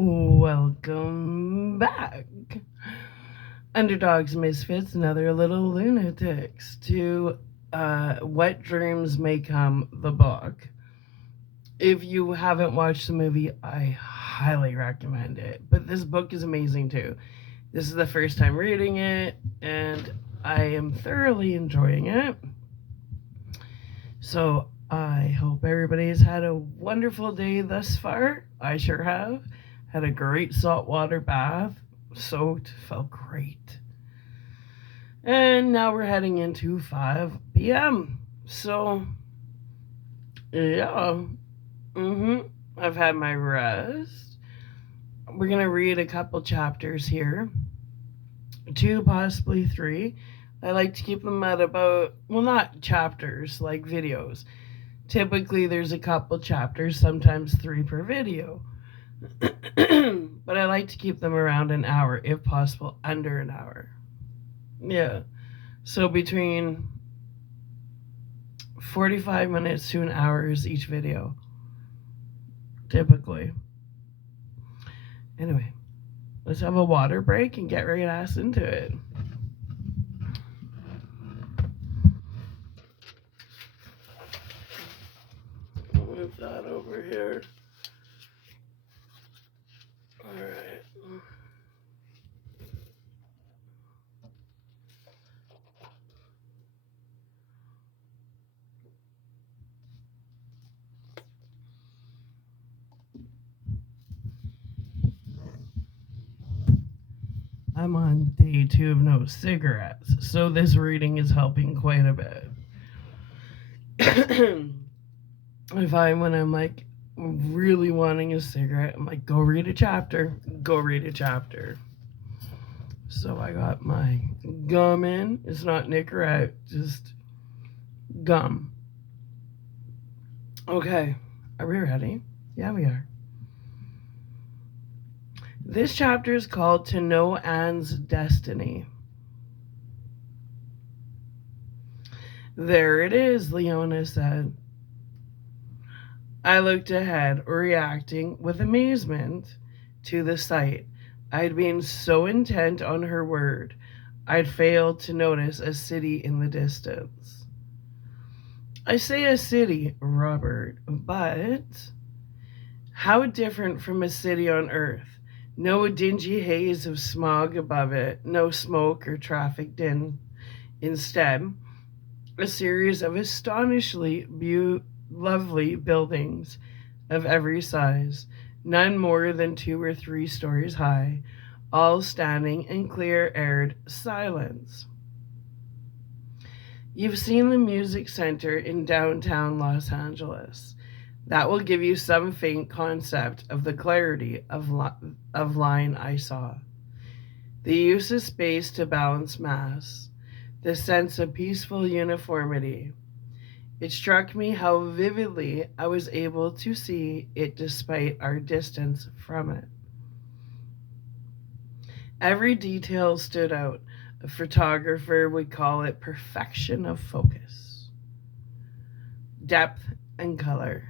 Welcome back, underdogs, misfits, and other little lunatics, to What Dreams May Come, the book. If you haven't watched the movie, I highly recommend it. But this book is amazing too. This is the first time reading it, and I am thoroughly enjoying it. So I hope everybody has had a wonderful day thus far. I sure have. Had a great saltwater bath, soaked, felt great. And now we're heading into 5 p.m. So, yeah. I've had my rest. We're going to read a couple chapters here, 2, possibly 3. I like to keep them at about, well, not chapters, like videos. Typically, there's a couple chapters, sometimes 3 per video. But I like to keep them around an hour, if possible, under an hour. Yeah. So between 45 minutes to an hour is each video, typically. Anyway, let's have a water break and get right ass into it. Move that over here. Alright. I'm on day 2 of no cigarettes, so this reading is helping quite a bit. I find when I'm like really wanting a cigarette, I'm like, go read a chapter. So I got my gum in. It's not Nicorette, just gum. Okay, are we ready? Yeah, we are. This chapter is called To Know Anne's Destiny. There it is, Leona said. I looked ahead, reacting with amazement to the sight. I'd been so intent on her word, I'd failed to notice a city in the distance. I say a city, Robert, but how different from a city on Earth. No dingy haze of smog above it, no smoke or traffic din. Instead, a series of astonishingly lovely buildings of every size, none more than 2 or 3 stories high, all standing in clear-aired silence. You've seen the Music Center in downtown Los Angeles. That will give you some faint concept of the clarity of line I saw. The use of space to balance mass, the sense of peaceful uniformity. It struck me how vividly I was able to see it despite our distance from it. Every detail stood out. A photographer would call it perfection of focus, depth, and color.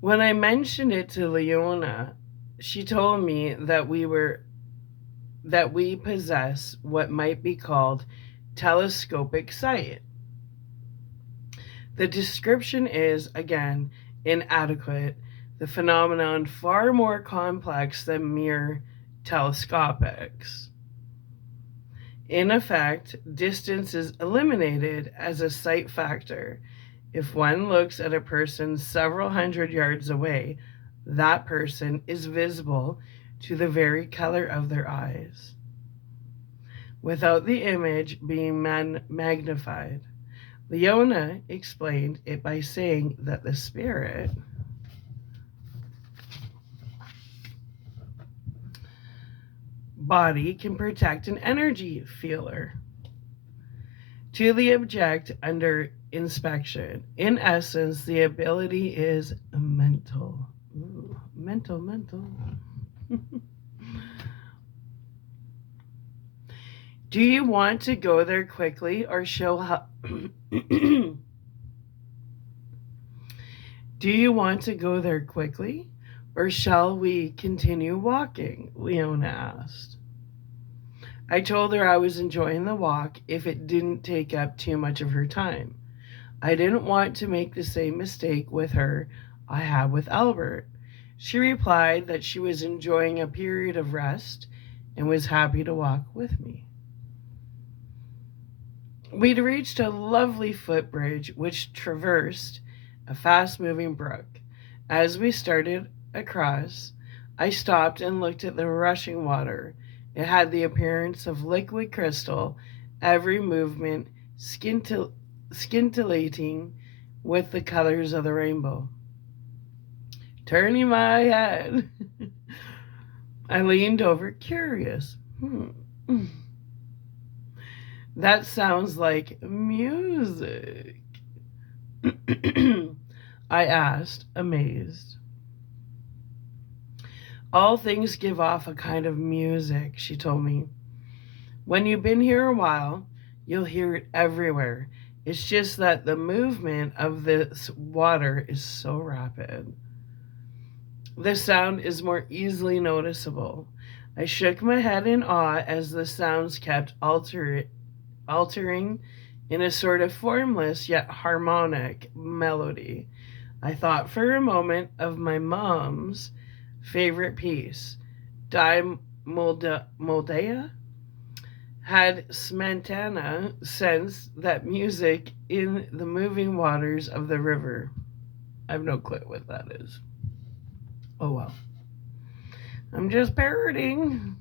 When I mentioned it to Leona, she told me that we possess what might be called telescopic sight. The description is, again, inadequate, the phenomenon far more complex than mere telescopics. In effect, distance is eliminated as a sight factor. If one looks at a person several hundred yards away, that person is visible to the very color of their eyes, without the image being magnified. Leona explained it by saying that the spirit body can protect an energy feeler to the object under inspection. In essence, the ability is mental. Ooh, mental. Do you want to go there quickly or show how Do you want to go there quickly Or shall we continue walking? Leona asked. I told her I was enjoying the walk if it didn't take up too much of her time. I didn't want to make the same mistake with her I had with Albert. She replied that she was enjoying a period of rest and was happy to walk with me. We'd reached a lovely footbridge which traversed a fast moving brook. As we started across, I stopped and looked at the rushing water. It had the appearance of liquid crystal, every movement scintillating with the colors of the rainbow. Turning my head, I leaned over, curious. That sounds like music. I asked, amazed. All things give off a kind of music, she told me. When you've been here a while, you'll hear it everywhere. It's just that the movement of this water is so rapid. The sound is more easily noticeable. I shook my head in awe as the sounds kept altering in a sort of formless yet harmonic melody. I thought for a moment of my mom's favorite piece, Die Moldea. Had Smetana sensed that music in the moving waters of the river? I have no clue what that is. Oh well. I'm just parroting.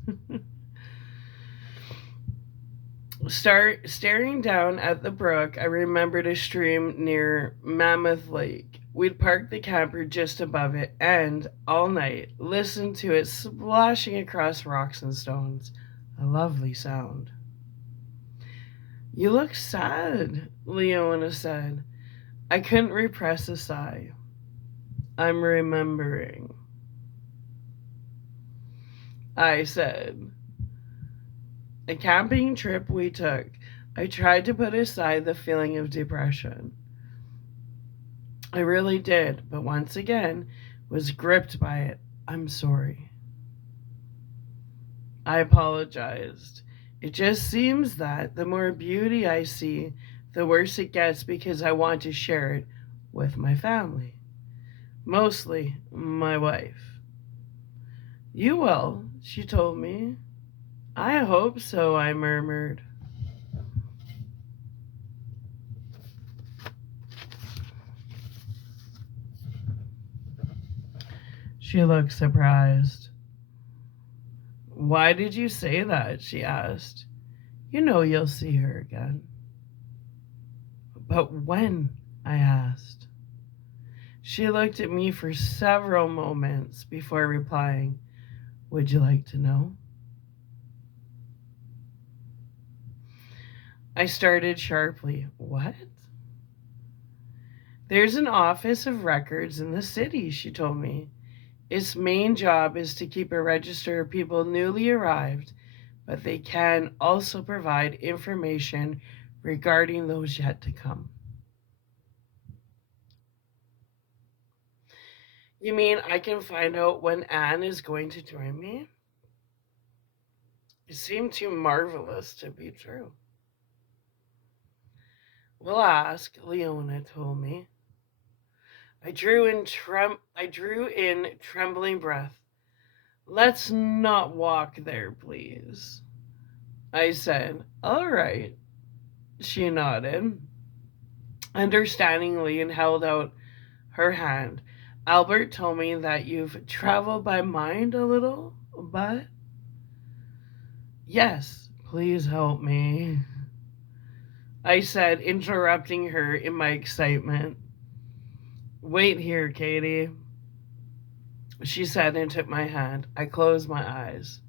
Staring down at the brook, I remembered a stream near Mammoth Lake. We'd parked the camper just above it and, all night, listened to it splashing across rocks and stones. A lovely sound. You look sad, Leona said. I couldn't repress a sigh. I'm remembering, I said. A camping trip we took. I tried to put aside the feeling of depression. I really did, but once again was gripped by it. I'm sorry. I apologized. It just seems that the more beauty I see, the worse it gets because I want to share it with my family. Mostly my wife. You will, she told me. I hope so, I murmured. She looked surprised. Why did you say that? She asked. You know you'll see her again. But when? I asked. She looked at me for several moments before replying, Would you like to know? I started sharply. What? There's an office of records in the city, she told me. Its main job is to keep a register of people newly arrived, but they can also provide information regarding those yet to come. You mean I can find out when Anne is going to join me? It seemed too marvelous to be true. We'll ask, Leona told me. I drew in trembling breath. Let's not walk there, please. I said, All right. She nodded understandingly and held out her hand. Albert told me that you've traveled by mind a little, but... Yes, please help me, I said, interrupting her in my excitement. Wait here, Katie, she said and took my hand. I closed my eyes.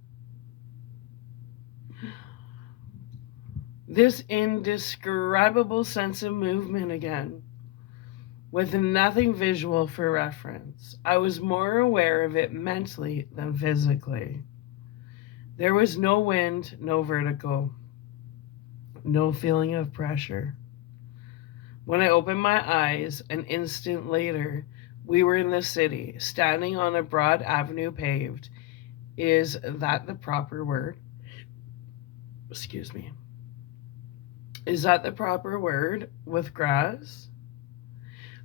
This indescribable sense of movement again, with nothing visual for reference. I was more aware of it mentally than physically. There was no wind, no vertigo, no feeling of pressure. When I opened my eyes, an instant later, We were in the city, standing on a broad avenue paved. Is that the proper word? Excuse me. Is that the proper word? With grass?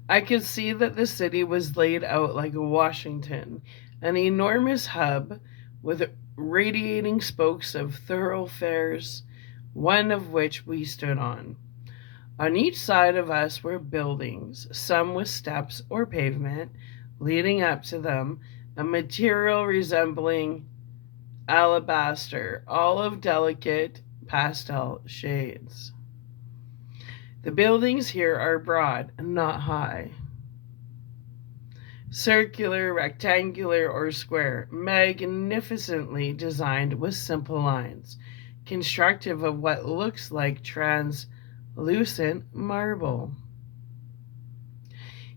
I could see that the city was laid out like a Washington, an enormous hub with radiating spokes of thoroughfares, one of which we stood on. On each side of us were buildings, some with steps or pavement leading up to them, a material resembling alabaster, all of delicate pastel shades. The buildings here are broad and not high. Circular, rectangular, or square, magnificently designed with simple lines, constructive of what looks like translucent marble.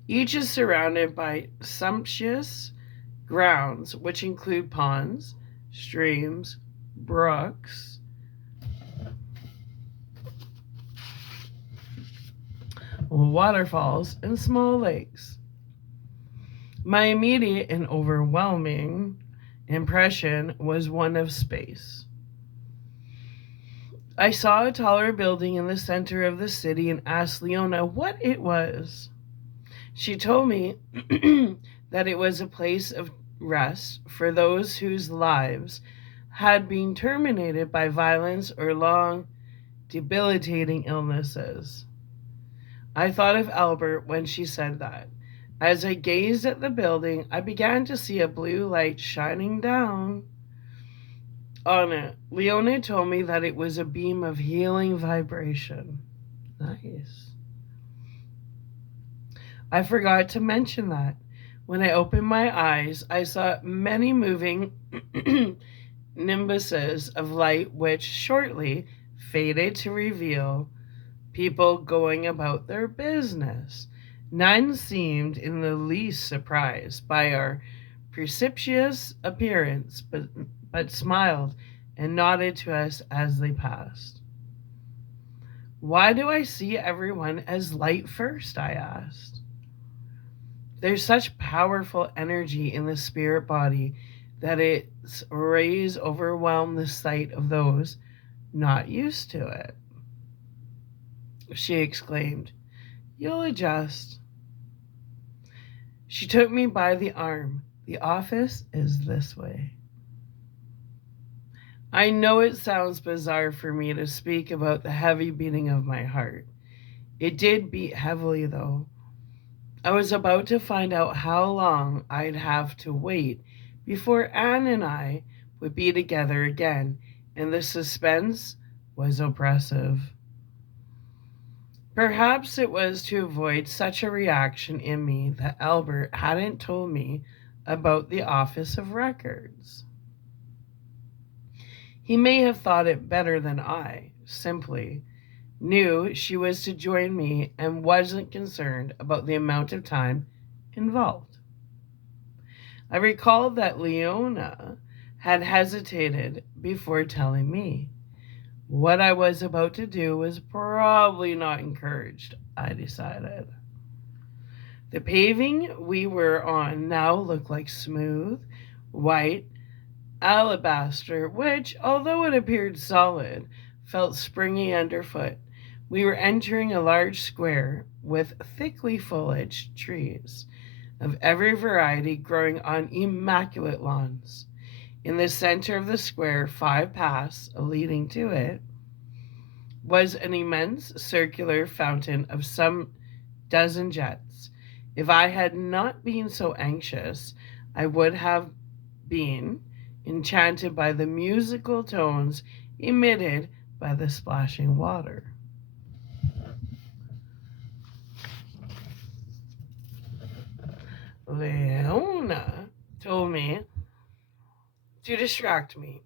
Each is surrounded by sumptuous grounds, which include ponds, streams, brooks, waterfalls, and small lakes. My immediate and overwhelming impression was one of space. I saw a taller building in the center of the city and asked Leona what it was. She told me that it was a place of rest for those whose lives had been terminated by violence or long, debilitating illnesses. I thought of Albert when she said that. As I gazed at the building, I began to see a blue light shining down on it. Leona told me that it was a beam of healing vibration. Nice. I forgot to mention that. When I opened my eyes, I saw many moving nimbuses of light, which shortly faded to reveal people going about their business. None seemed in the least surprised by our precipitous appearance, but smiled and nodded to us as they passed. Why do I see everyone as light first? I asked. There's such powerful energy in the spirit body that its rays overwhelm the sight of those not used to it. She exclaimed, "You'll adjust." She took me by the arm. "The office is this way." I know it sounds bizarre for me to speak about the heavy beating of my heart. It did beat heavily, though. I was about to find out how long I'd have to wait before Anne and I would be together again, and the suspense was oppressive. Perhaps it was to avoid such a reaction in me that Albert hadn't told me about the Office of Records. He may have thought it better than I, simply knew she was to join me and wasn't concerned about the amount of time involved. I recalled that Leona had hesitated before telling me. What I was about to do was probably not encouraged, I decided. The paving we were on now looked like smooth, white alabaster, which, although it appeared solid, felt springy underfoot. We were entering a large square with thickly foliaged trees of every variety growing on immaculate lawns. In the center of the square, 5 paths leading to it, was an immense circular fountain of some dozen jets. If I had not been so anxious, I would have been enchanted by the musical tones emitted by the splashing water. Leona told me to distract me.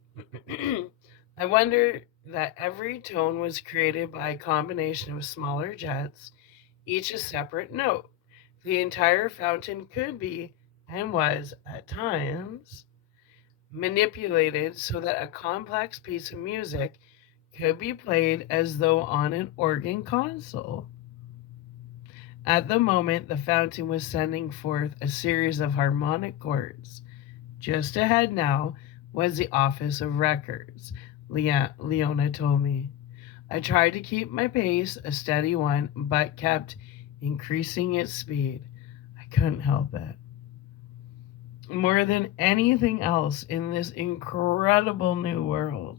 I wonder that every tone was created by a combination of smaller jets, each a separate note. The entire fountain could be, and was at times, manipulated so that a complex piece of music could be played as though on an organ console. At the moment, the fountain was sending forth a series of harmonic chords. Just ahead now was the Office of Records, Leona told me. I tried to keep my pace a steady one, but kept increasing its speed. I couldn't help it. More than anything else in this incredible new world,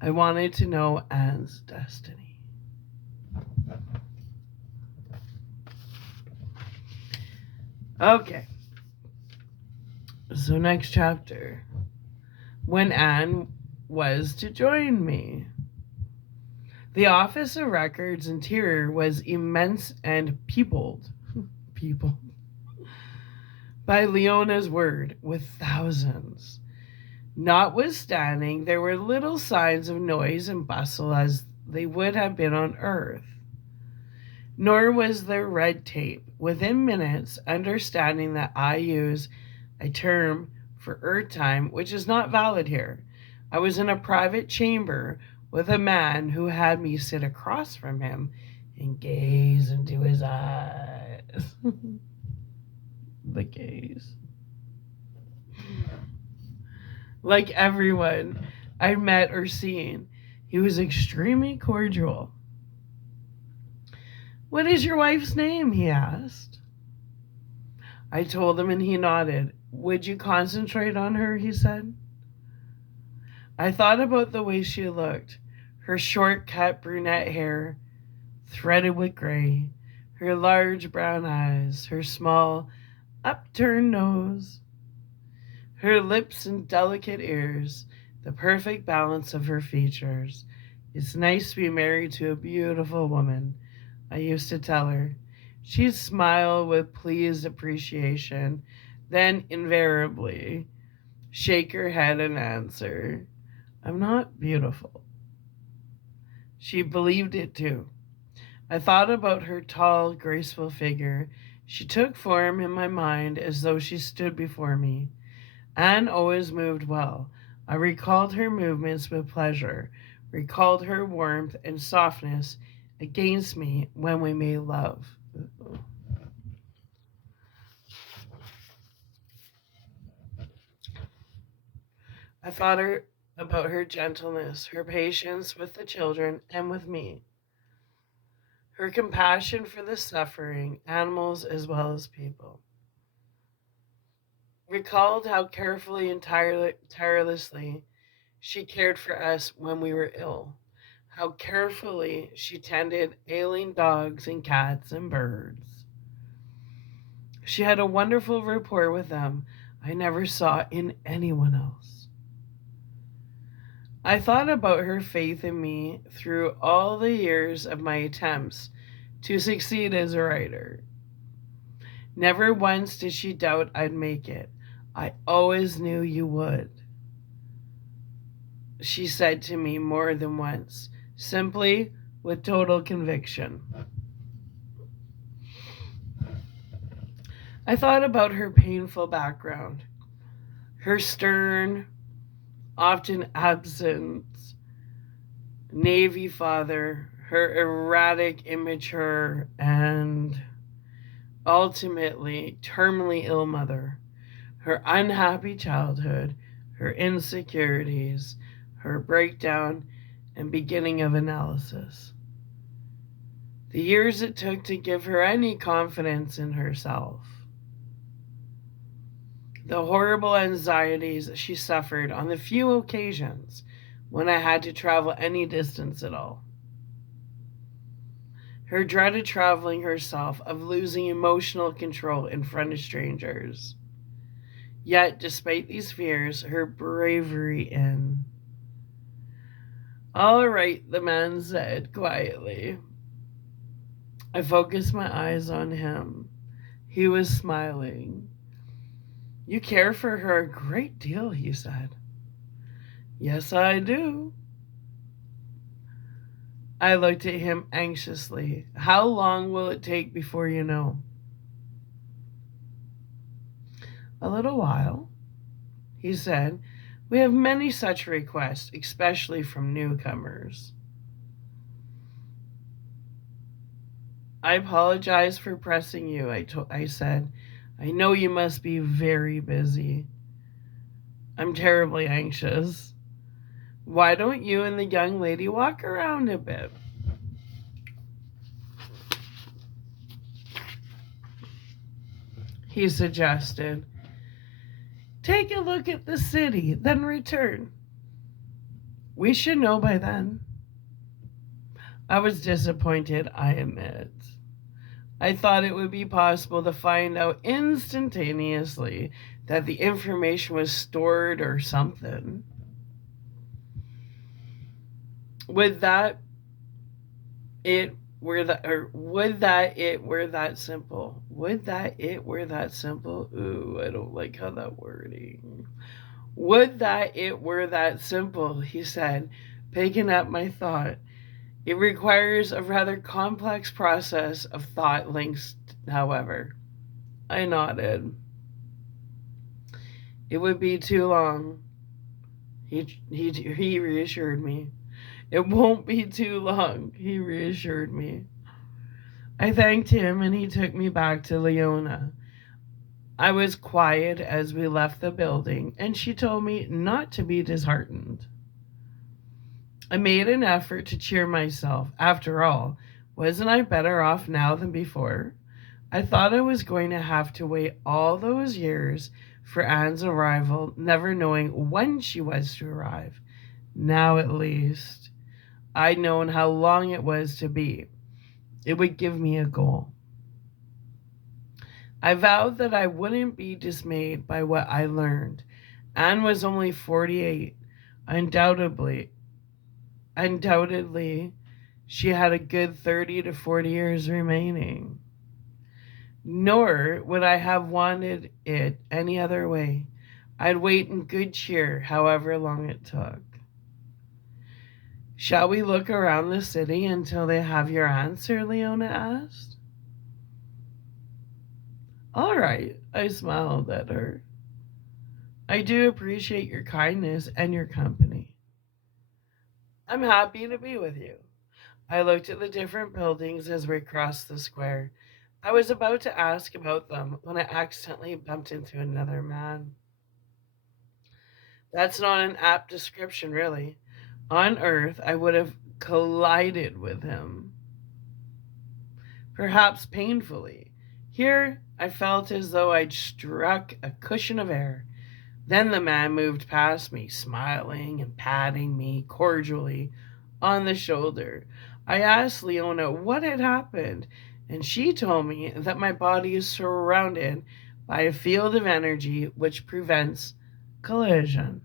I wanted to know Anne's destiny. Okay, so next chapter. When Anne was to join me. The Office of Records interior was immense and peopled by Leona's word, with thousands. Notwithstanding, there were little signs of noise and bustle as they would have been on Earth. Nor was there red tape. Within minutes, understanding that I use a term for Earth time which is not valid here, I was in a private chamber with a man who had me sit across from him and gaze into his eyes. The gaze. Like everyone I'd met or seen, he was extremely cordial. "What is your wife's name?" he asked. I told him and he nodded. "Would you concentrate on her?" he said. I thought about the way she looked, her short-cut brunette hair, threaded with gray, her large brown eyes, her small, upturned nose, her lips and delicate ears, the perfect balance of her features. "It's nice to be married to a beautiful woman," I used to tell her. She'd smile with pleased appreciation, then invariably shake her head and answer, "I'm not beautiful." She believed it too. I thought about her tall, graceful figure. She took form in my mind as though she stood before me. Anne always moved well. I recalled her movements with pleasure, recalled her warmth and softness against me when we made love. I thought about her gentleness, her patience with the children and with me, her compassion for the suffering, animals as well as people. Recalled how carefully and tirelessly she cared for us when we were ill, how carefully she tended ailing dogs and cats and birds. She had a wonderful rapport with them I never saw in anyone else. I thought about her faith in me through all the years of my attempts to succeed as a writer. Never once did she doubt I'd make it. "I always knew you would," she said to me more than once, simply with total conviction. I thought about her painful background, her stern, often absent Navy father, her erratic, immature, and ultimately terminally ill mother, her unhappy childhood, her insecurities, her breakdown and beginning of analysis. The years it took to give her any confidence in herself. The horrible anxieties she suffered on the few occasions when I had to travel any distance at all. Her dread of traveling herself, of losing emotional control in front of strangers. Yet, despite these fears, her bravery in. "All right," the man said quietly. I focused my eyes on him. He was smiling. "You care for her a great deal," he said. "Yes, I do." I looked at him anxiously. "How long will it take before you know?" "A little while," he said. "We have many such requests, especially from newcomers." I apologize for pressing you, I said. I know you must be very busy. I'm terribly anxious. Why don't you and the young lady walk around a bit? He suggested. Take a look at the city, then return. We should know by then. I was disappointed, I admit. I thought it would be possible to find out instantaneously that the information was stored or something. Would that it were that or would that it were that simple? Would that it were that simple? Ooh, I don't like how that wording. Would that it were that simple, he said, picking up my thought. It requires a rather complex process of thought links, however. I nodded. It would be too long. He reassured me. It won't be too long, he reassured me. I thanked him and he took me back to Leona. I was quiet as we left the building, and she told me not to be disheartened. I made an effort to cheer myself. After all, wasn't I better off now than before? I thought I was going to have to wait all those years for Anne's arrival, never knowing when she was to arrive. Now, at least, I'd known how long it was to be. It would give me a goal. I vowed that I wouldn't be dismayed by what I learned. Anne was only 48. Undoubtedly, she had a good 30 to 40 years remaining. Nor would I have wanted it any other way. I'd wait in good cheer, however long it took. Shall we look around the city until they have your answer? Leona asked. All right, I smiled at her. I do appreciate your kindness and your company. I'm happy to be with you. I looked at the different buildings as we crossed the square. I was about to ask about them when I accidentally bumped into another man. That's not an apt description, really. On Earth, I would have collided with him, perhaps painfully. Here, I felt as though I'd struck a cushion of air. Then the man moved past me, smiling and patting me cordially on the shoulder. I asked Leona what had happened, and she told me that my body is surrounded by a field of energy which prevents collision.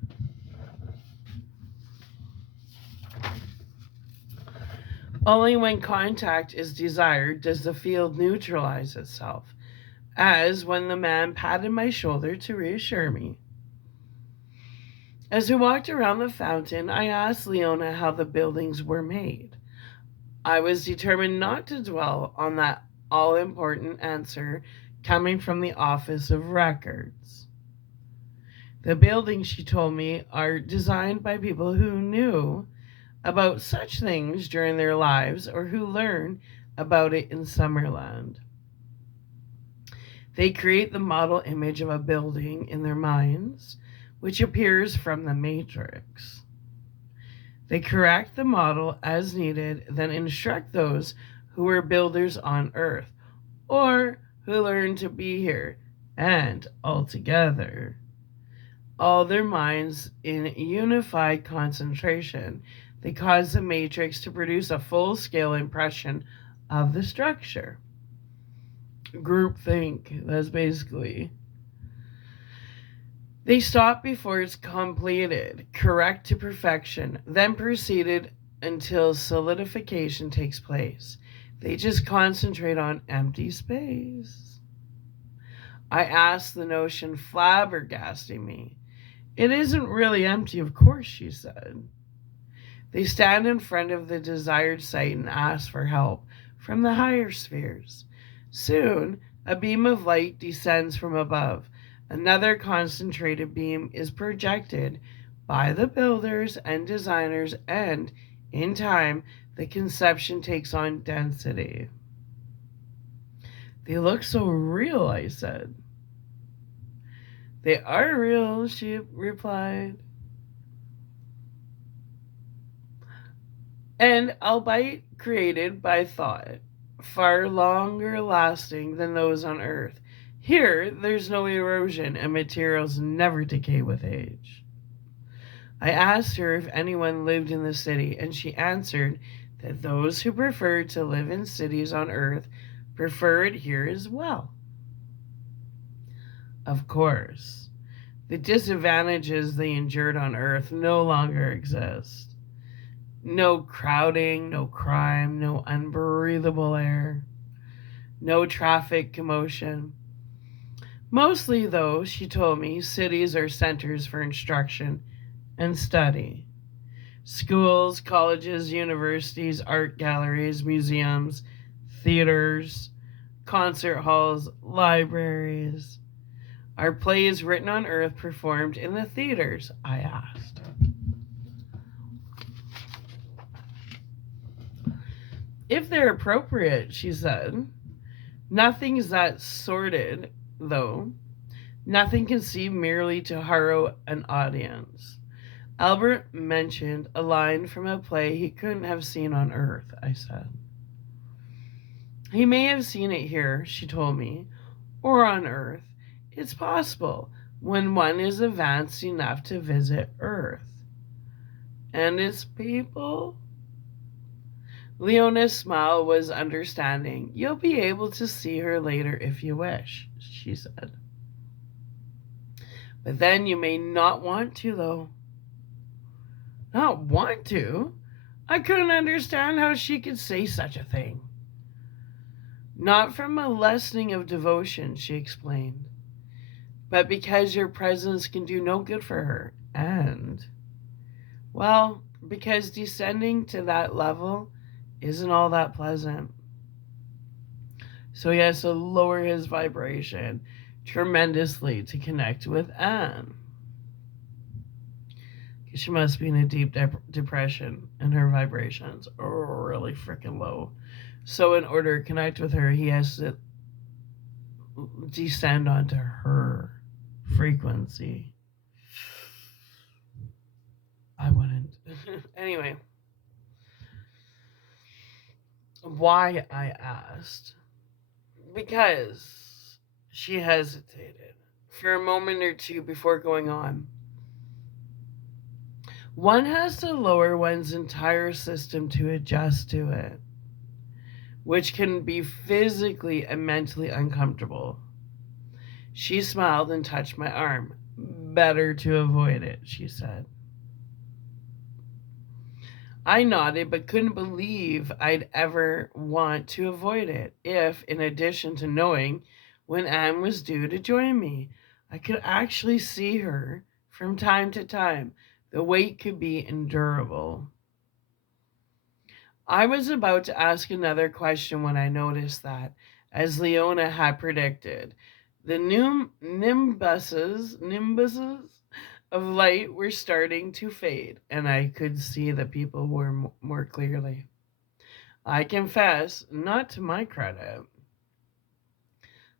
Only when contact is desired does the field neutralize itself, as when the man patted my shoulder to reassure me. As we walked around the fountain, I asked Leona how the buildings were made. I was determined not to dwell on that all important answer coming from the Office of Records. The buildings, she told me, are designed by people who knew about such things during their lives or who learn about it in Summerland. They create the model image of a building in their minds, which appears from the matrix. They correct the model as needed, then instruct those who were builders on Earth, or who learned to be here, and altogether, all their minds in unified concentration, they cause the matrix to produce a full-scale impression of the structure. Groupthink, that's basically. They stop before it's completed, correct to perfection, then proceeded until solidification takes place. They just concentrate on empty space. I asked, the notion flabbergasting me. It isn't really empty, of course, she said. They stand in front of the desired site and ask for help from the higher spheres. Soon, a beam of light descends from above. Another concentrated beam is projected by the builders and designers, and in time, the conception takes on density. They look so real, I said. They are real, she replied. And albeit created by thought, far longer lasting than those on Earth. Here, there's no erosion and materials never decay with age. I asked her if anyone lived in the city, and she answered that those who prefer to live in cities on Earth prefer it here as well. Of course, the disadvantages they endured on Earth no longer exist. No crowding, no crime, no unbreathable air, no traffic commotion. Mostly, though, she told me, cities are centers for instruction and study. Schools, colleges, universities, art galleries, museums, theaters, concert halls, libraries. Are plays written on Earth performed in the theaters? I asked. If they're appropriate, she said. Nothing's that sordid, though. Nothing conceived merely to harrow an audience. Albert mentioned a line from a play he couldn't have seen on Earth, I said. He may have seen it here, she told me, or on Earth. It's possible when one is advanced enough to visit Earth. And its people? Leona's smile was understanding. You'll be able to see her later if you wish, she said. But then you may not want to, though. Not want to? I couldn't understand how she could say such a thing. Not from a lessening of devotion, she explained, but because your presence can do no good for her. And, well, because descending to that level isn't all that pleasant. So he has to lower his vibration tremendously to connect with Anne. She must be in a deep depression and her vibrations are really freaking low. So in order to connect with her, he has to descend onto her frequency. I wouldn't. Anyway, why, I asked. Because she hesitated for a moment or two before going on. One has to lower one's entire system to adjust to it, which can be physically and mentally uncomfortable. She smiled and touched my arm. Better to avoid it, she said. I nodded, but couldn't believe I'd ever want to avoid it if, in addition to knowing when Anne was due to join me, I could actually see her from time to time. The wait could be endurable. I was about to ask another question when I noticed that, as Leona had predicted, the new nimbuses of light were starting to fade, and I could see the people more clearly. I confess, not to my credit,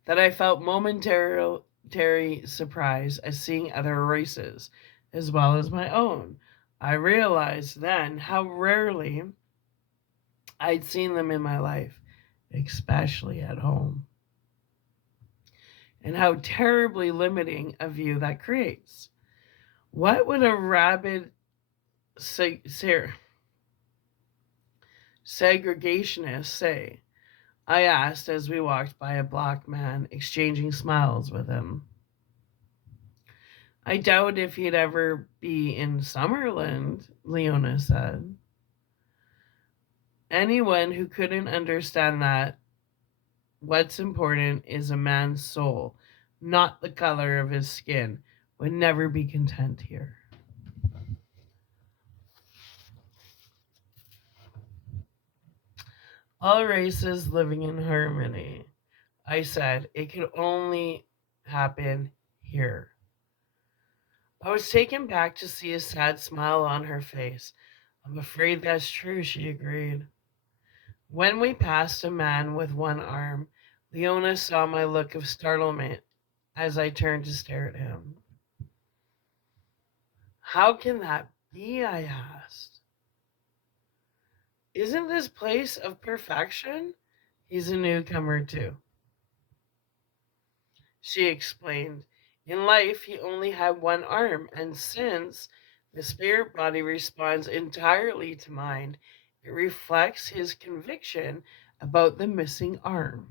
that I felt momentary surprise at seeing other races, as well as my own. I realized then how rarely I'd seen them in my life, especially at home, and how terribly limiting a view that creates. What would a rabid segregationist say? I asked as we walked by a black man, exchanging smiles with him. I doubt if he'd ever be in Summerland, Leona said. Anyone who couldn't understand that what's important is a man's soul, not the color of his skin, would never be content here. All races living in harmony. I said it could only happen here. I was taken back to see a sad smile on her face. I'm afraid that's true, she agreed. When we passed a man with one arm, Leona saw my look of startlement as I turned to stare at him. How can that be? I asked. Isn't this place of perfection? He's a newcomer, too. She explained. In life, he only had one arm, and since the spirit body responds entirely to mind, it reflects his conviction about the missing arm.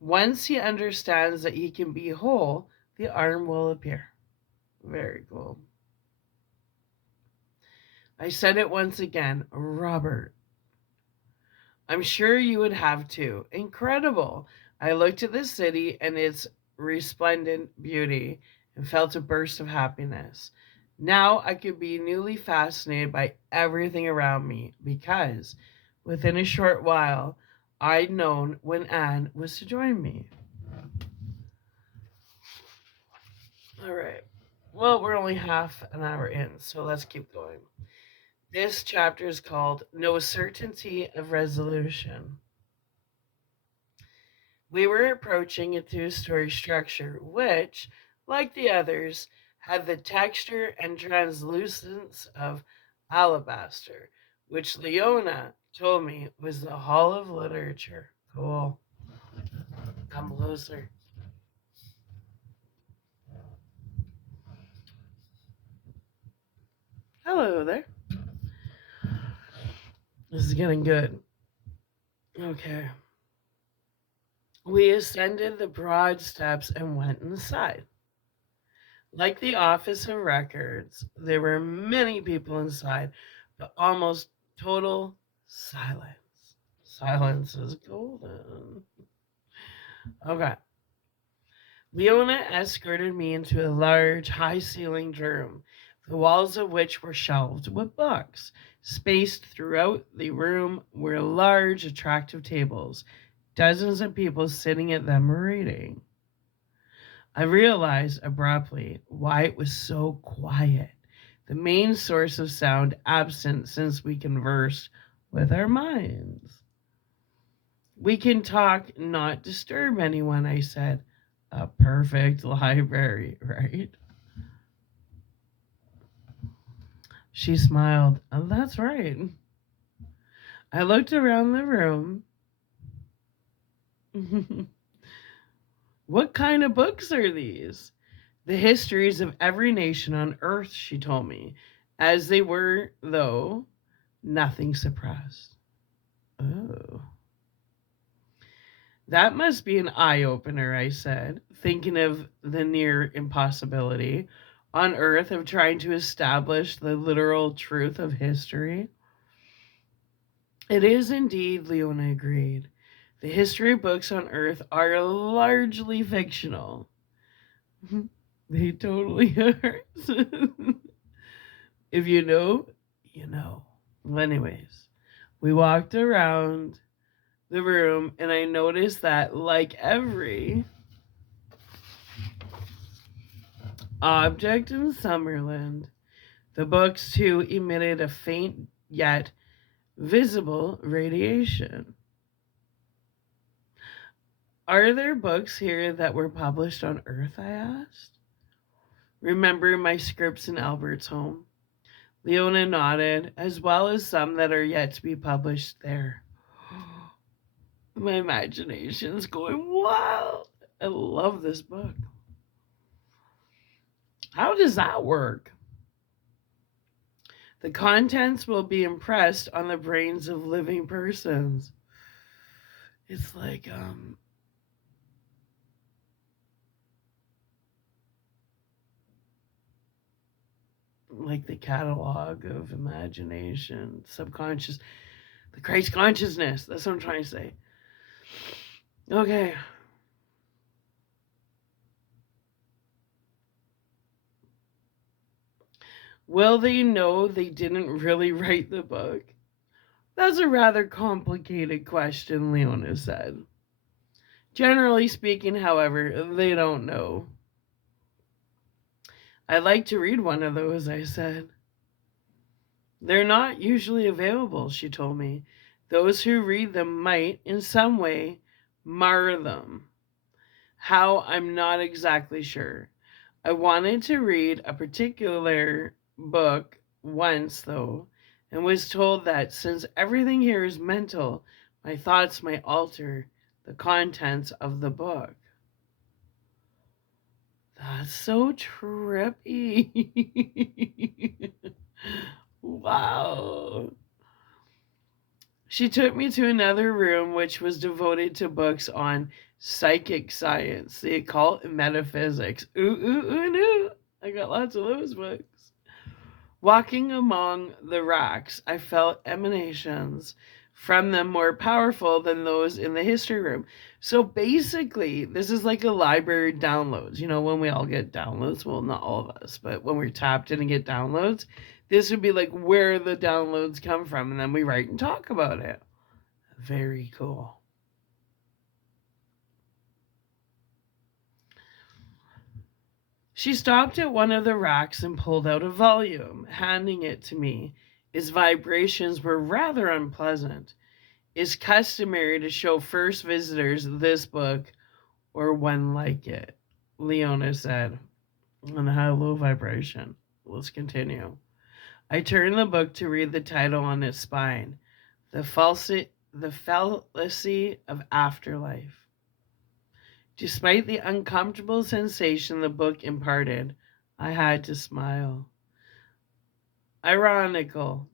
Once he understands that he can be whole, the arm will appear. Very cool. I said it once again, Robert. I'm sure you would have too. Incredible. I looked at the city and its resplendent beauty and felt a burst of happiness. Now I could be newly fascinated by everything around me because within a short while I'd known when Anne was to join me. All right. Well, we're only half an hour in, so let's keep going. This chapter is called No Certainty of Resolution. We were approaching a two-story structure, which, like the others, had the texture and translucence of alabaster, which Leona told me was the Hall of Literature. Cool. Come closer. Hello there. This is getting good. Okay. We ascended the broad steps and went inside. Like the Office of Records, there were many people inside, but almost total silence. Silence is golden. Okay. Leona escorted me into a large, high ceilinged room, the walls of which were shelved with books. Spaced throughout the room were large, attractive tables, dozens of people sitting at them reading. I realized abruptly why it was so quiet. The main source of sound absent since we conversed with our minds. We can talk, not disturb anyone, I said. A perfect library, right? She smiled. Oh, that's right. I looked around the room. What kind of books are these? The histories of every nation on earth, she told me, as they were, though, nothing suppressed. Oh. That must be an eye opener, I said, thinking of the near impossibility on earth of trying to establish the literal truth of history. It is indeed, Leona agreed. The history books on earth are largely fictional. They totally are. If you know, you know. Well, anyways, we walked around the room and I noticed that, like every object in Summerland, the books too emitted a faint yet visible radiation. Are there books here that were published on Earth? I asked. Remember my scripts in Albert's home? Leona nodded, as well as some that are yet to be published there. My imagination's going wild. I love this book. How does that work? The contents will be impressed on the brains of living persons. It's like the catalog of imagination, subconscious, the Christ consciousness. That's what I'm trying to say. Okay. Will they know they didn't really write the book? That's a rather complicated question, Leona said. Generally speaking, however, they don't know. I'd like to read one of those, I said. They're not usually available, she told me. Those who read them might, in some way, mar them. How, I'm not exactly sure. I wanted to read a particular book once, though, and was told that since everything here is mental, my thoughts might alter the contents of the book. That's so trippy. Wow. She took me to another room which was devoted to books on psychic science, the occult, and metaphysics. Ooh. I got lots of those books. Walking among the racks, I felt emanations from them more powerful than those in the history room. So basically, this is like a library downloads. You know, when we all get downloads, well, not all of us, but when we're tapped in and get downloads, this would be like where the downloads come from, and then we write and talk about it. Very cool. She stopped at one of the racks and pulled out a volume, handing it to me. Its vibrations were rather unpleasant. It's customary to show first visitors this book or one like it, Leona said, and had a low vibration. Let's continue. I turned the book to read the title on its spine, The Fallacy of Afterlife. Despite the uncomfortable sensation the book imparted, I had to smile. Ironical,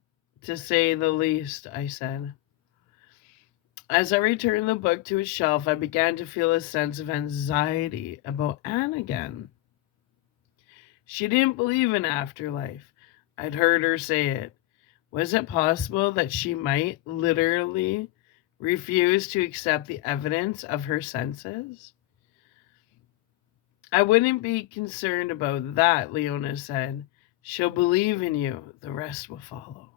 to say the least, I said. As I returned the book to its shelf, I began to feel a sense of anxiety about Anne again. She didn't believe in afterlife. I'd heard her say it. Was it possible that she might literally refuse to accept the evidence of her senses? I wouldn't be concerned about that, Leona said. She'll believe in you. The rest will follow.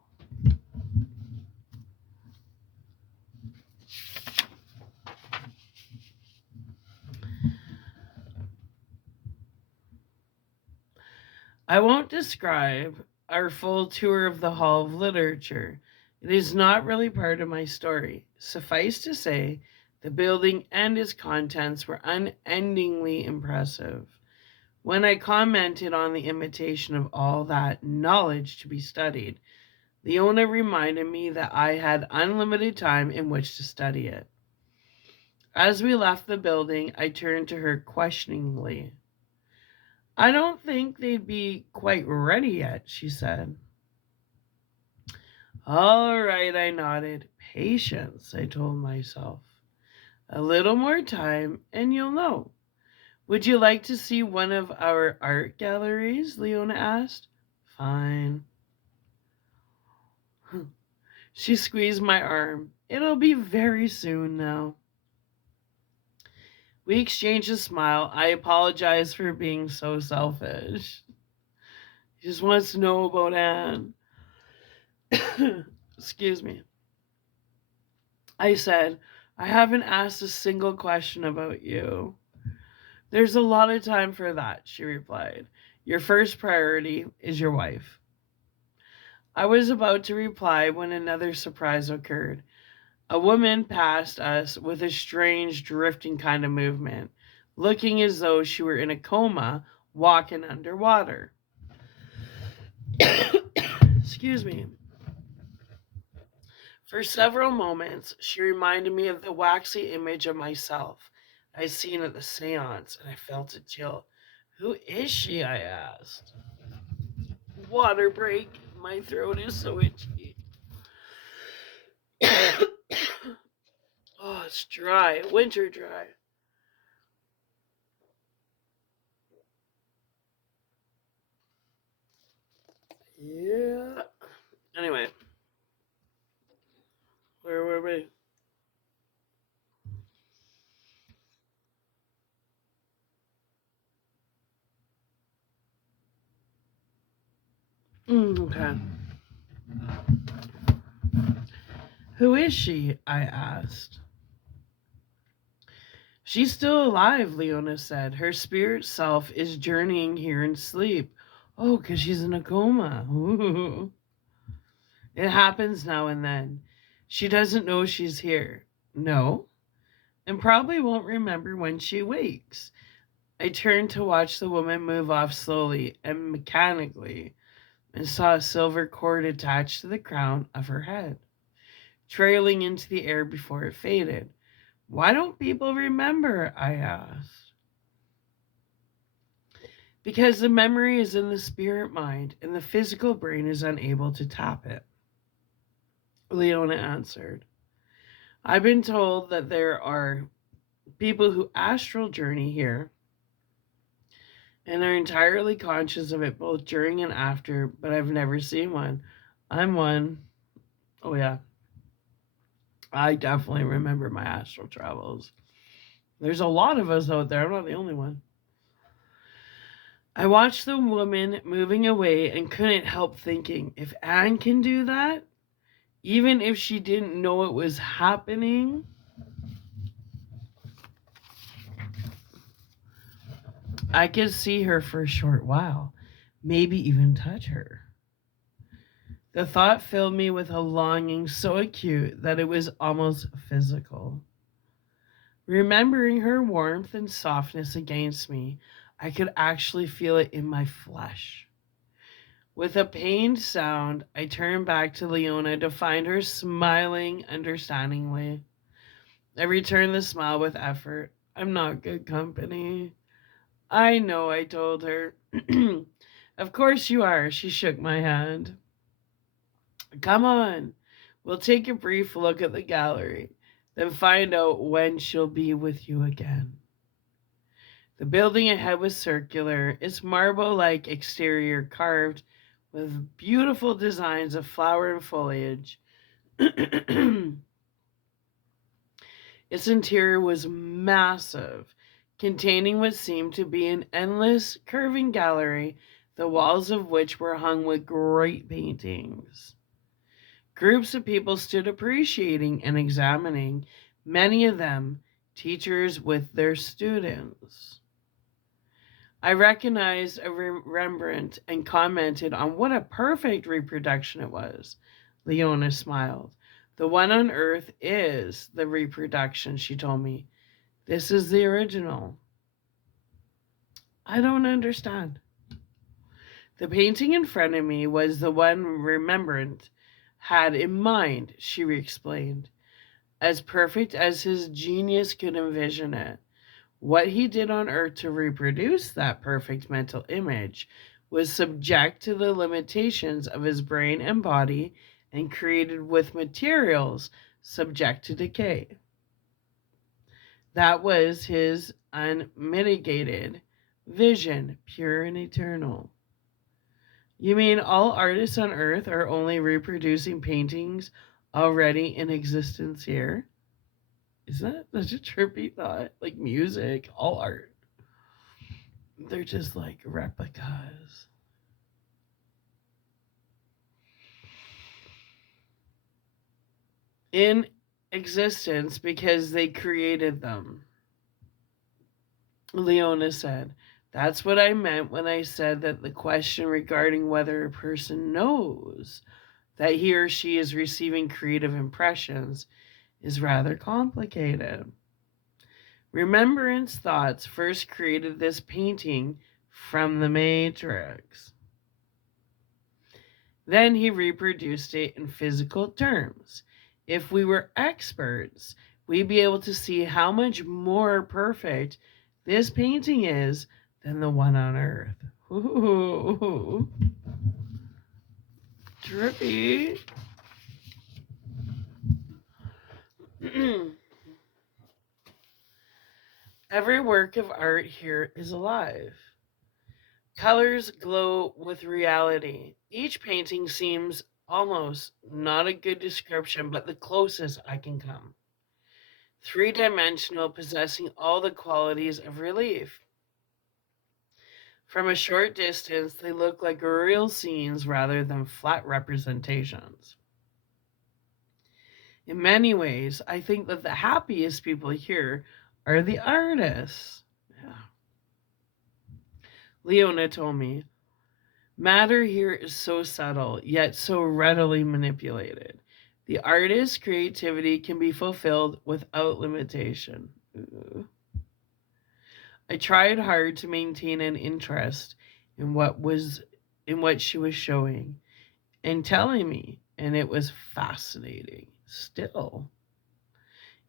I won't describe our full tour of the Hall of Literature. It is not really part of my story. Suffice to say, the building and its contents were unendingly impressive. When I commented on the imitation of all that knowledge to be studied, Leona reminded me that I had unlimited time in which to study it. As we left the building, I turned to her questioningly. I don't think they'd be quite ready yet, she said. All right, I nodded. Patience, I told myself. A little more time and you'll know. Would you like to see one of our art galleries? Leona asked. Fine. She squeezed my arm. It'll be very soon now. We exchanged a smile. I apologized for being so selfish. He just wants to know about Anne. Excuse me. I said, I haven't asked a single question about you. There's a lot of time for that, she replied. Your first priority is your wife. I was about to reply when another surprise occurred. A woman passed us with a strange, drifting kind of movement, looking as though she were in a coma, walking underwater. Excuse me. For several moments, she reminded me of the waxy image of myself I'd seen at the seance, and I felt a chill. Who is she? I asked. Water break. My throat is so itchy. Oh, it's dry. Winter dry. Yeah. Anyway, where were we? Okay. Who is she? I asked. She's still alive, Leona said. Her spirit self is journeying here in sleep. Oh, 'cause she's in a coma. Ooh. It happens now and then. She doesn't know she's here. No? and probably won't remember when she wakes. I turned to watch the woman move off slowly and mechanically and saw a silver cord attached to the crown of her head, trailing into the air before it faded. Why don't people remember? I asked. Because the memory is in the spirit mind and the physical brain is unable to tap it, Leona answered. I've been told that there are people who astral journey here and are entirely conscious of it both during and after, but I've never seen one. I'm one. Oh, yeah. I definitely remember my astral travels. There's a lot of us out there. I'm not the only one. I watched the woman moving away and couldn't help thinking, if Anne can do that, even if she didn't know it was happening, I could see her for a short while, maybe even touch her. The thought filled me with a longing so acute that it was almost physical. Remembering her warmth and softness against me, I could actually feel it in my flesh. With a pained sound, I turned back to Leona to find her smiling understandingly. I returned the smile with effort. I'm not good company. I know, I told her. Of course you are. She shook my hand. Come on. We'll take a brief look at the gallery, then find out when she'll be with you again. The building ahead was circular, its marble-like exterior carved with beautiful designs of flower and foliage. Its interior was massive, containing what seemed to be an endless, curving gallery, the walls of which were hung with great paintings. Groups of people stood appreciating and examining, many of them teachers with their students. I recognized a Rembrandt and commented on what a perfect reproduction it was. Leona smiled. The one on Earth is the reproduction, she told me. This is the original. I don't understand. The painting in front of me was the one Rembrandt had in mind, she explained, as perfect as his genius could envision it. What he did on Earth to reproduce that perfect mental image was subject to the limitations of his brain and body and created with materials subject to decay. That was his unmitigated vision, pure and eternal. You mean all artists on Earth are only reproducing paintings already in existence here? Is that such a trippy thought? Like music, all art. They're just like replicas. In existence because they created them. Leona said, that's what I meant when I said that the question regarding whether a person knows that he or she is receiving creative impressions is rather complicated. Remembrance thoughts first created this painting from the Matrix. Then he reproduced it in physical terms. If we were experts, we'd be able to see how much more perfect this painting is than the one on Earth. Ooh, trippy. Every work of art here is alive. Colors glow with reality. Each painting seems almost not a good description, but the closest I can come. Three-dimensional, possessing all the qualities of relief. From a short distance, they look like real scenes rather than flat representations. In many ways, I think that the happiest people here are the artists. Yeah. Leona told me, matter here is so subtle, yet so readily manipulated. The artist's creativity can be fulfilled without limitation. I tried hard to maintain an interest in what she was showing and telling me, and it was fascinating still.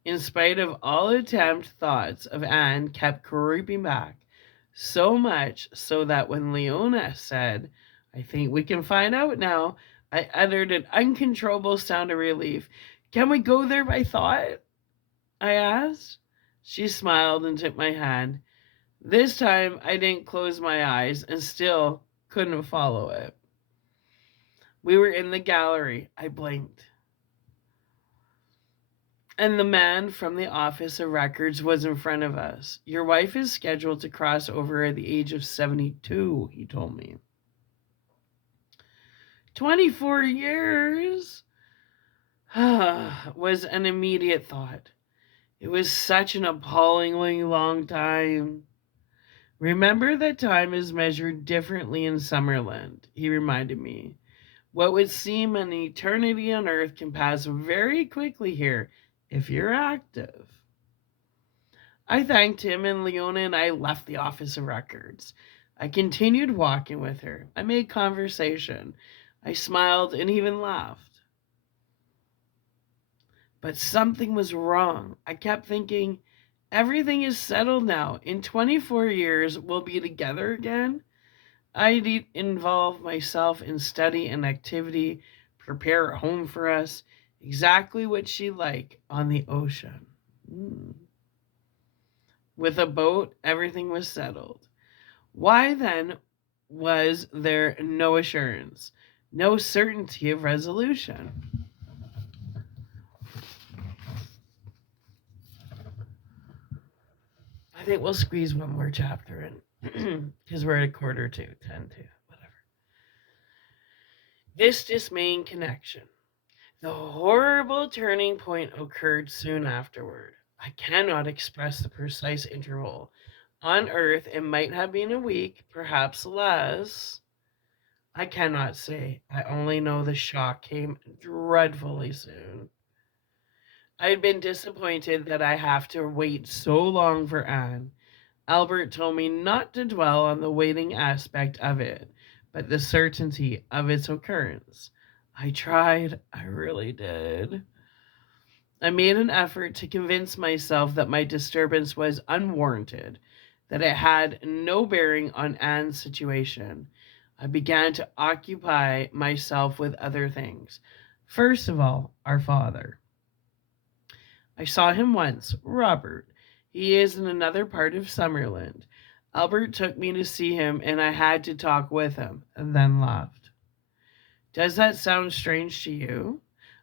In spite of all attempt, thoughts of Anne kept creeping back, so much so that when Leona said, "I think we can find out now," I uttered an uncontrollable sound of relief. "Can we go there by thought?" I asked. She smiled and took my hand. This time I didn't close my eyes and still couldn't follow it. We were in the gallery. I blinked. And the man from the Office of Records was in front of us. "Your wife is scheduled to cross over at the age of 72, he told me. 24 years was an immediate thought. It was such an appallingly long time. "Remember that time is measured differently in Summerland," he reminded me. "What would seem an eternity on Earth can pass very quickly here if you're active." I thanked him, and Leona and I left the Office of Records. I continued walking with her. I made conversation. I smiled and even laughed. But something was wrong. I kept thinking, everything is settled now. In 24 years, we'll be together again. I'd involve myself in study and activity, prepare a home for us, exactly what she'd like on the ocean. With a boat, everything was settled. Why then was there no assurance, no certainty of resolution? I think we'll squeeze one more chapter in because we're at a quarter to 10 to whatever. This dismaying connection. The horrible turning point occurred soon afterward. I cannot express the precise interval. On Earth, it might have been a week, perhaps less. I cannot say. I only know the shock came dreadfully soon. I had been disappointed that I have to wait so long for Anne. Albert told me not to dwell on the waiting aspect of it, but the certainty of its occurrence. I tried, I really did. I made an effort to convince myself that my disturbance was unwarranted, that it had no bearing on Anne's situation. I began to occupy myself with other things. First of all, our father. I saw him once, Robert. He is in another part of Summerland. Albert took me to see him, and I had to talk with him, and then left. Does that sound strange to you?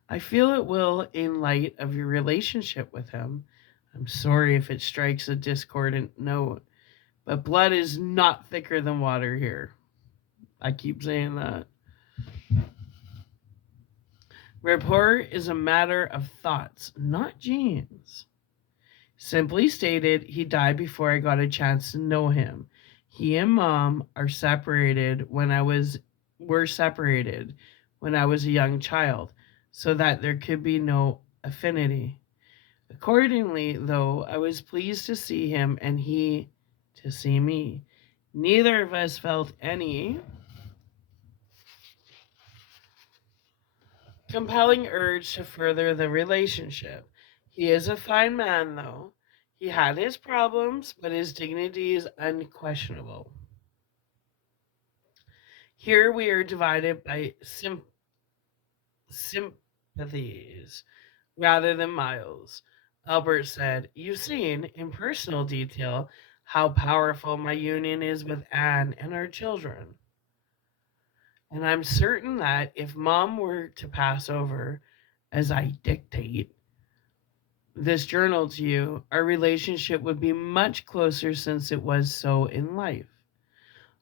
I feel it will in light of your relationship with him. I'm sorry if it strikes a discordant note, but blood is not thicker than water here. I keep saying that. Rapport is a matter of thoughts, not genes. Simply stated, he died before I got a chance to know him. He and Mom were separated when I was a young child, so that there could be no affinity. Accordingly, though, I was pleased to see him and he to see me. Neither of us felt any compelling urge to further the relationship. He is a fine man, though. He had his problems, but his dignity is unquestionable. Here we are divided by sympathies rather than miles. Albert said, "You've seen, in personal detail, how powerful my union is with Anne and our children. And I'm certain that if Mom were to pass over, as I dictate, this journal to you, our relationship would be much closer since it was so in life.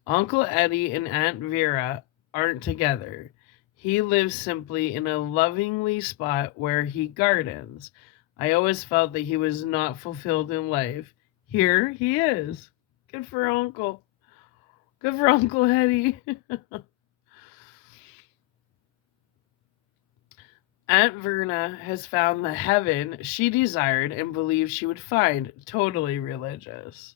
Uncle Eddie and Aunt Vera aren't together. He lives simply in a lovingly spot where he gardens. I always felt that he was not fulfilled in life. Here he is. Good for Uncle. Good for Uncle Eddie." Aunt Verna has found the heaven she desired and believed she would find totally religious.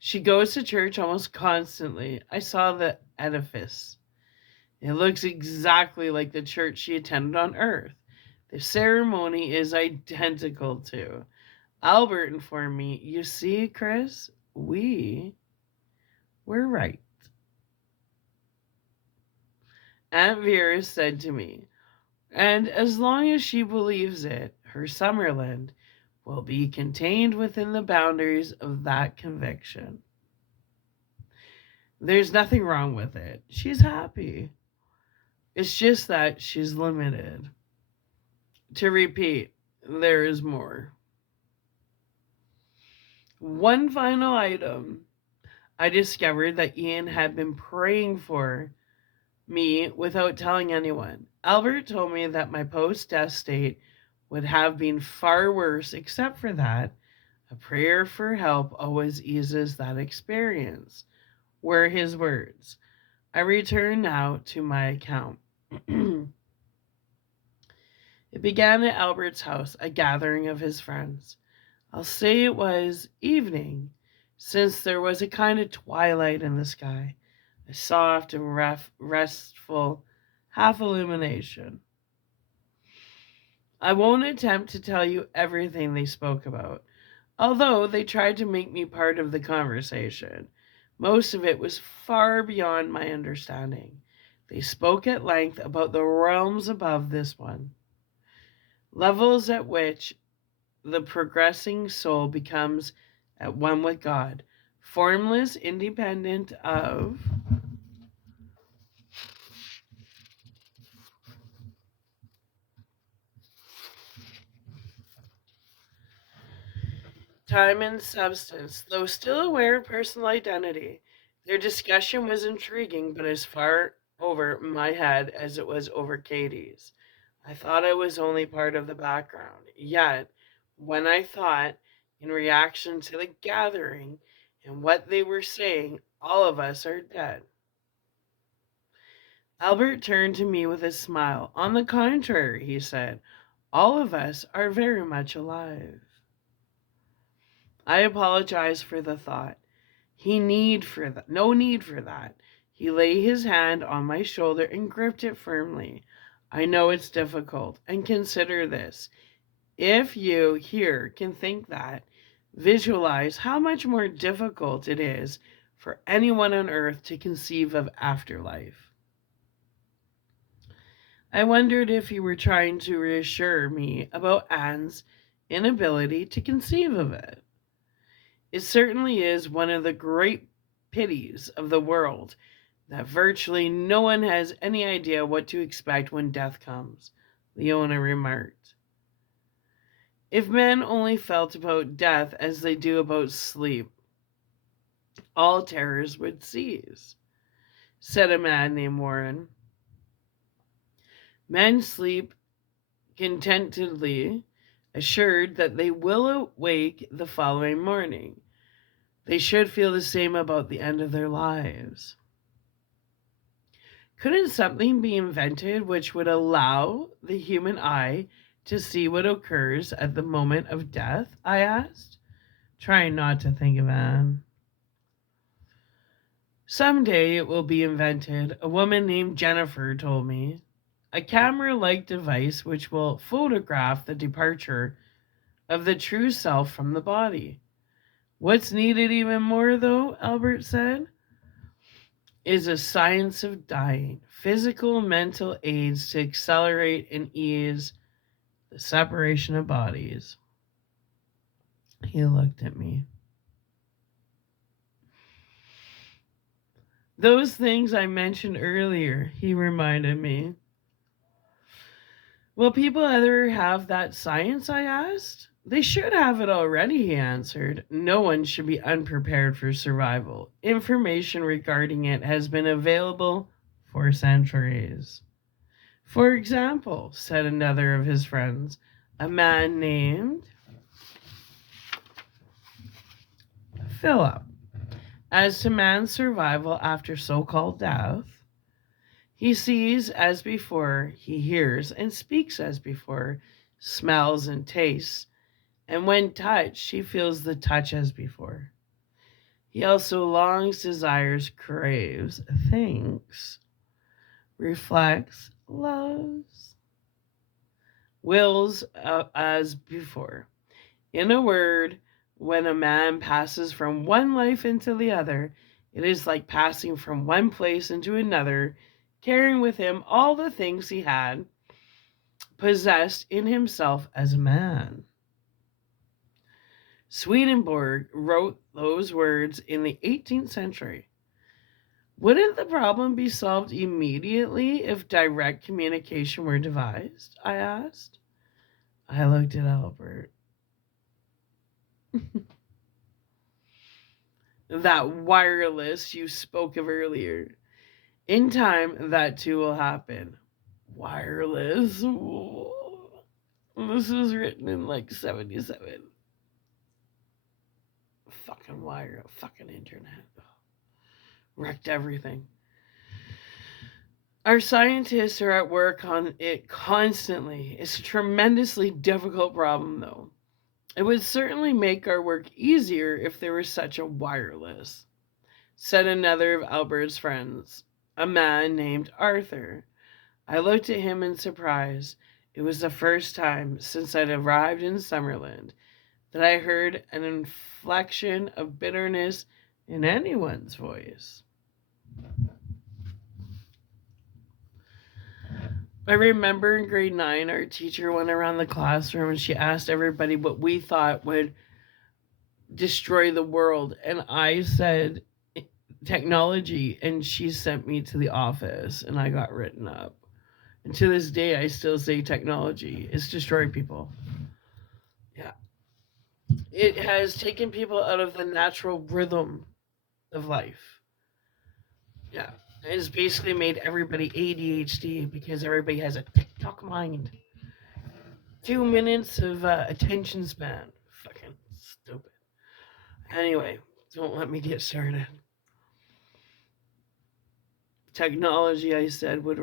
She goes to church almost constantly. I saw the edifice. It looks exactly like the church she attended on Earth. The ceremony is identical to. Albert informed me, you see, Chris, we were right. Aunt Vera said to me, and as long as she believes it, her Summerland will be contained within the boundaries of that conviction. There's nothing wrong with it. She's happy. It's just that she's limited. To repeat, there is more. One final item. I discovered that Ian had been praying for me without telling anyone. Albert told me that my post death state would have been far worse, except for that a prayer for help always eases that experience, were his words. I return now to my account. It began at Albert's house, a gathering of his friends. I'll say it was evening, since there was a kind of twilight in the sky, a soft and restful half illumination. I won't attempt to tell you everything they spoke about, although they tried to make me part of the conversation. Most of it was far beyond my understanding. They spoke at length about the realms above this one, levels at which the progressing soul becomes at one with God, formless, independent of time and substance. Though still aware of personal identity, their discussion was intriguing, but as far over my head as it was over Katie's. I thought I was only part of the background. Yet, when I thought, in reaction to the gathering and what they were saying, all of us are dead. Albert turned to me with a smile. On the contrary, he said, all of us are very much alive. I apologized for the thought. No need for that. He laid his hand on my shoulder and gripped it firmly. I know it's difficult, and consider this. If you here can think that, visualize how much more difficult it is for anyone on earth to conceive of afterlife. I wondered if you were trying to reassure me about Anne's inability to conceive of it. It certainly is one of the great pities of the world that virtually no one has any idea what to expect when death comes, Leona remarked. If men only felt about death as they do about sleep, all terrors would cease, said a man named Warren. Men sleep contentedly, assured that they will awake the following morning. They should feel the same about the end of their lives. Couldn't something be invented which would allow the human eye to see what occurs at the moment of death? I asked, trying not to think of Anne. Someday it will be invented, a woman named Jennifer told me. A camera-like device which will photograph the departure of the true self from the body. What's needed even more, though, Albert said, is a science of dying, physical and mental aids to accelerate and ease the separation of bodies. He looked at me. Those things I mentioned earlier, he reminded me. Will people ever have that science, I asked? They should have it already, he answered. No one should be unprepared for survival. Information regarding it has been available for centuries. For example, said another of his friends, a man named Philip. As to man's survival after so-called death, He sees as before, he hears and speaks as before, smells and tastes, and when touched, he feels the touch as before. He also longs, desires, craves, thinks, reflects, loves, wills as before. In a word, when a man passes from one life into the other, it is like passing from one place into another, carrying with him all the things he had possessed in himself as a man. Swedenborg wrote those words in the 18th century. Wouldn't the problem be solved immediately if direct communication were devised? I asked. I looked at Albert. That wireless you spoke of earlier. In time, that too will happen. Wireless? This was written in like 77. Fucking wire, fucking internet. Wrecked everything. Our scientists are at work on it constantly. It's a tremendously difficult problem, though. It would certainly make our work easier if there was such a wireless, said another of Albert's friends, a man named Arthur. I looked at him in surprise. It was the first time since I'd arrived in Summerland that I heard an inflection of bitterness in anyone's voice. I remember in grade 9, our teacher went around the classroom and she asked everybody what we thought would destroy the world. And I said technology, and she sent me to the office and I got written up. And to this day, I still say technology. It's destroyed people. Yeah. It has taken people out of the natural rhythm of life. Yeah. It's basically made everybody ADHD because everybody has a TikTok mind. 2 minutes of attention span. Fucking stupid. Anyway, don't let me get started. Technology, I said, would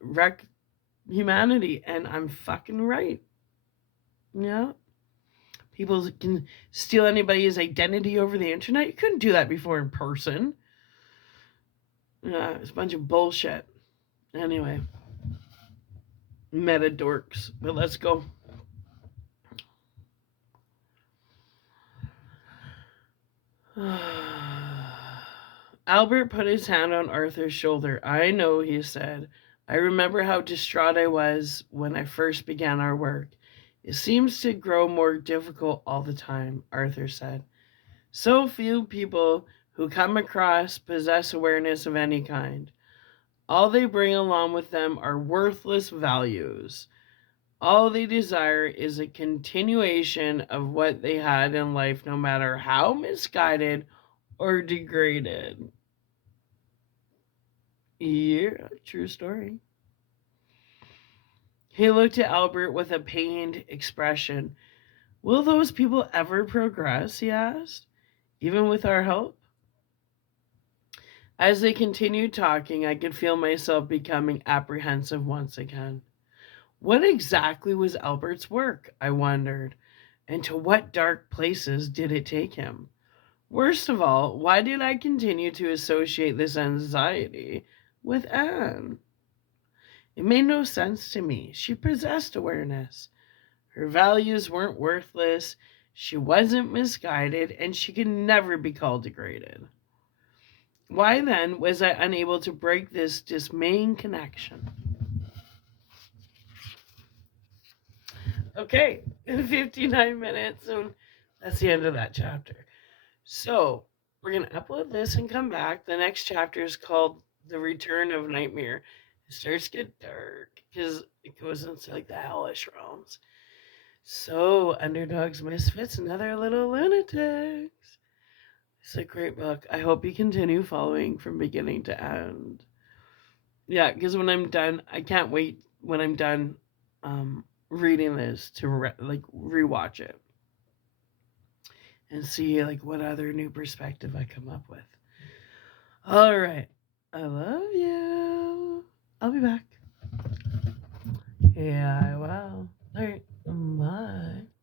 wreck humanity, and I'm fucking right. Yeah. People can steal anybody's identity over the internet. You couldn't do that before in person. Yeah, it's a bunch of bullshit. Anyway, meta dorks. But let's go. Albert put his hand on Arthur's shoulder. I know, he said. I remember how distraught I was when I first began our work. It seems to grow more difficult all the time, Arthur said. So few people who come across possess awareness of any kind. All they bring along with them are worthless values. All they desire is a continuation of what they had in life, no matter how misguided or degraded. Yeah, true story. He looked at Albert with a pained expression. Will those people ever progress? He asked, even with our help? As they continued talking, I could feel myself becoming apprehensive once again. What exactly was Albert's work, I wondered, and to what dark places did it take him? Worst of all, why did I continue to associate this anxiety with Anne? It made no sense to me. She possessed awareness. Her values weren't worthless, she wasn't misguided, and she could never be called degraded. Why then was I unable to break this dismaying connection? Okay, 59 minutes, and that's the end of that chapter. So, we're going to upload this and come back. The next chapter is called The Return of Nightmare. It starts to get dark because it goes into like the hellish realms. So, Underdogs, Misfits, another little lunatics. It's a great book. I hope you continue following from beginning to end. Yeah, because when I'm done, I can't wait when I'm done reading this to rewatch it and see like what other new perspective I come up with. All right, I love you. I'll be back. Yeah, I will. All right. Bye.